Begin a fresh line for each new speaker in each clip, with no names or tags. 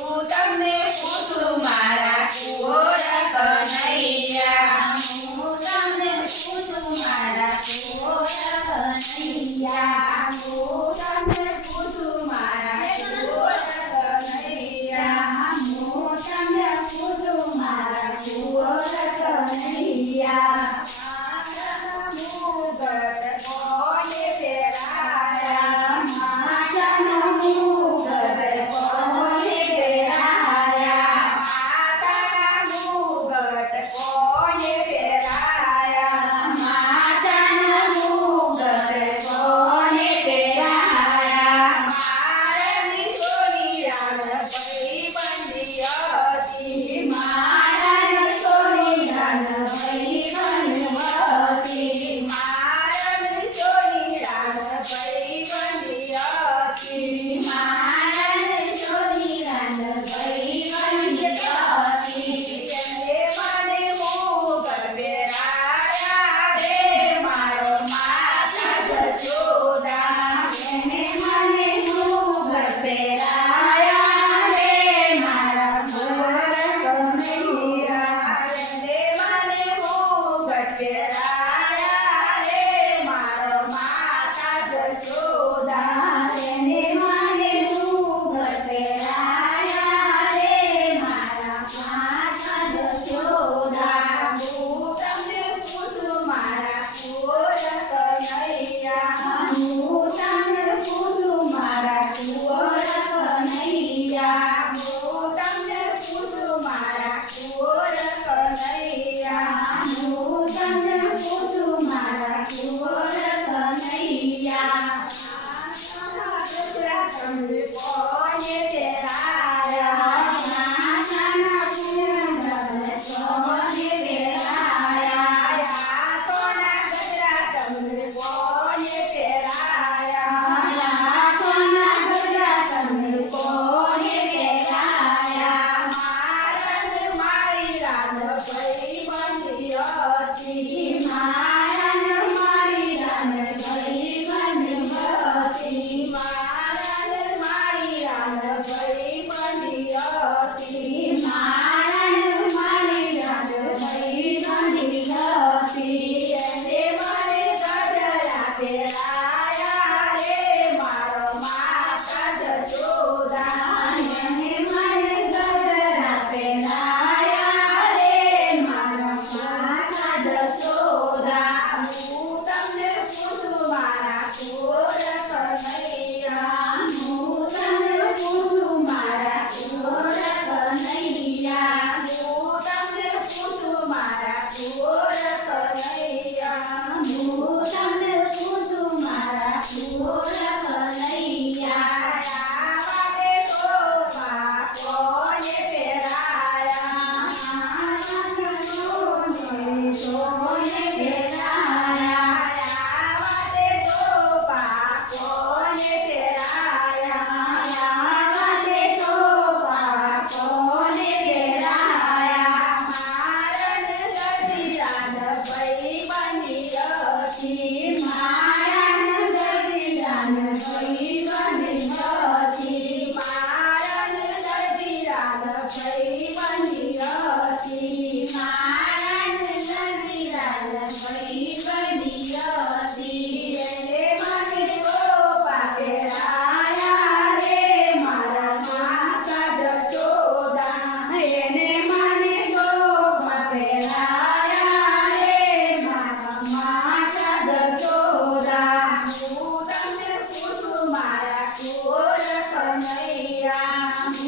હું તમને પૂછું મારા કુવોરા કનૈયા.
હું તમને પૂછું મારા કુવોરા કનૈયા.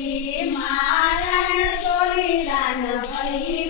મારા
તોરી દાન ભરી